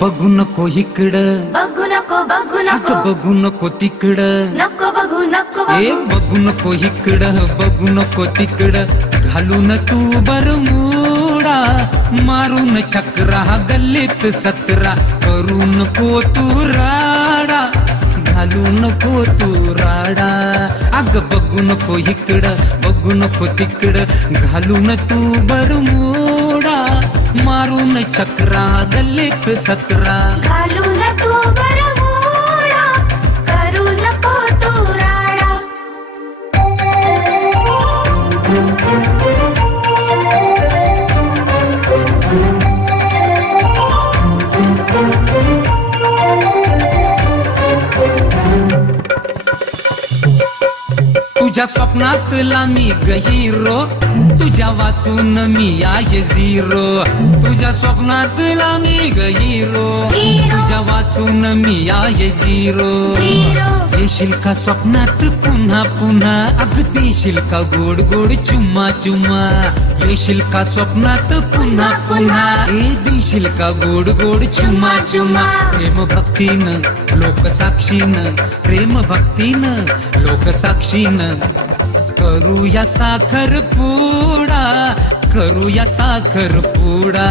बघू नको इकडं, बघू नको बघू अगं नको, बघू नको तिकडं, नको बघू नको ए बघू, बघू नको इकडं, बघू नको तिकडं, घालून तू बरमुडा, मारून चक्रा गल्लीत सतरा, करू नको तू राडा, घालू नको तू राडा. अगं बघू नको इकडं, बघू नको तिकडं, घालून तू बरमुडा, मारून चक्रा गल्लीत सतरा. घालून तू बरमुडा, करू नको तू राडा. तुझ्या स्वप्नातला मी हिरो, तुझ्या वाचून मी आहे झिरो. तुझ्या स्वप्नातला मी हिरो, तुझ्या वाचून मी आहे झिरो. येशील का स्वप्नात पुन्हा पुन्हा, अगं देशील का गोड गोड चुम्मा चुम्मा. येशील का स्वप्नात पुन्हा पुन्हा, ए देशील का गोड गोड चुम्मा चुम्मा. प्रेम भक्तीनं लोकसाक्षीनं, प्रेम भक्तीनं लोकसाक्षीनं, करूया साखर पुडा, करूया साखर पुडा.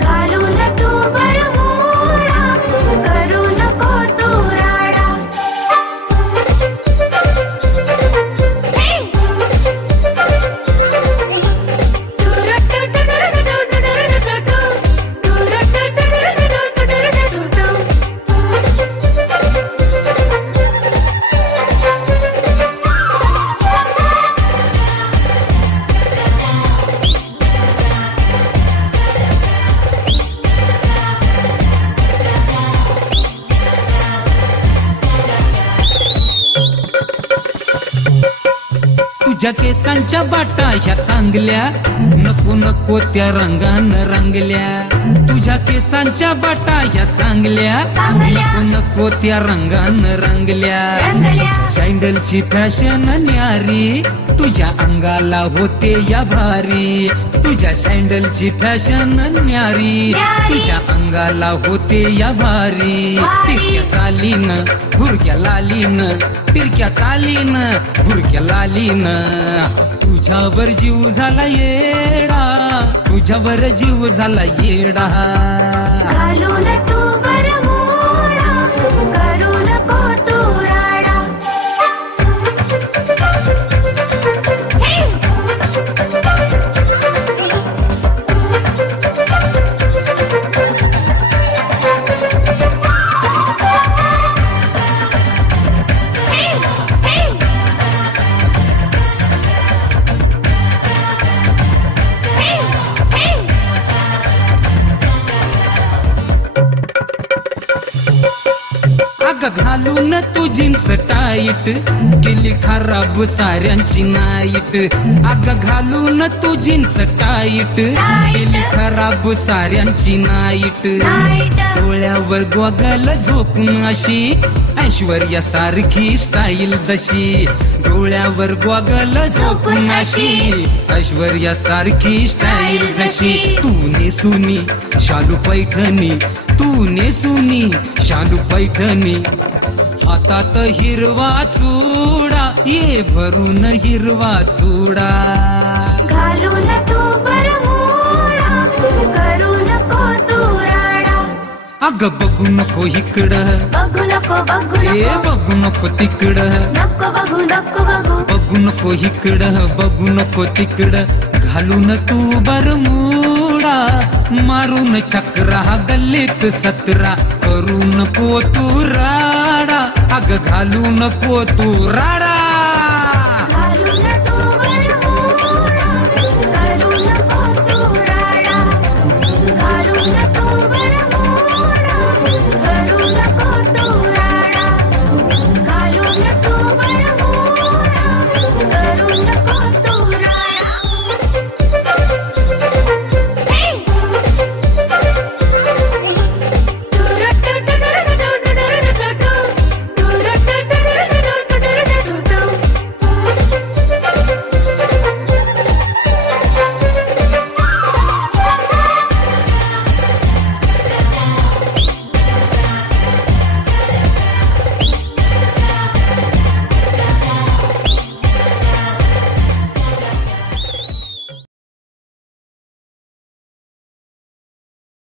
घालून तू बरमुडा, करू नको तू राडा. हे! तुझ्या केसांच्या बाटा ह्या चांगल्या, नको नको त्या रंगानं रंगल्या. तुझ्या केसांच्या बाटा ह्या चांगल्या, नको नको त्या रंगानं रंगल्या. सँडलची फॅशन न्यारी, तुझ्या अंगाला होते या भारी. तुझ्या सँडलची फॅशन न्यारी, तुझ्या अंगाला होते या भारी. तिरक्या चालीनं भुरक्या लालीनं, तिरक्या चालीनं भुरक्या लालीनं, तुझ्यावर जीव झाला येडा, तुझ्यावर जीव झाला येडा. घालून तू बरमुडा, करू नको तू राडा. हे! अगं घालून तू जीन्स टाईट, केली खराब साऱ्यांची नाईट. अगं घालून तू जीन्स टाईट, केली खराब साऱ्यांची नाईट. डोळ्यावर गोगल झोपून अशी, ऐश्वर्या सारखी स्टाईल जशी. डोळ्यावर गोगल झोपून अशी, ऐश्वर्या सारखी स्टाईल जशी. तू नेसुनी शालू पैठणी, तू नेसुनी शालू पैठणी, हातात हिरवा चुडा, ये भरून हिरवा चुडा. घालून तू बरमुडा, करू नको तू राडा. अगं बघू नको इकडं, बघू नको बघू ए नको, बघू नको तिकडं, नको बघू नको बघू, बघू नको इकडं, बघू नको तिकडं, घालून तू बरमुडा, मारून चक्रा गल्लीत सतरा, करू नको तू राडा. अगं घालू नको तू राडा.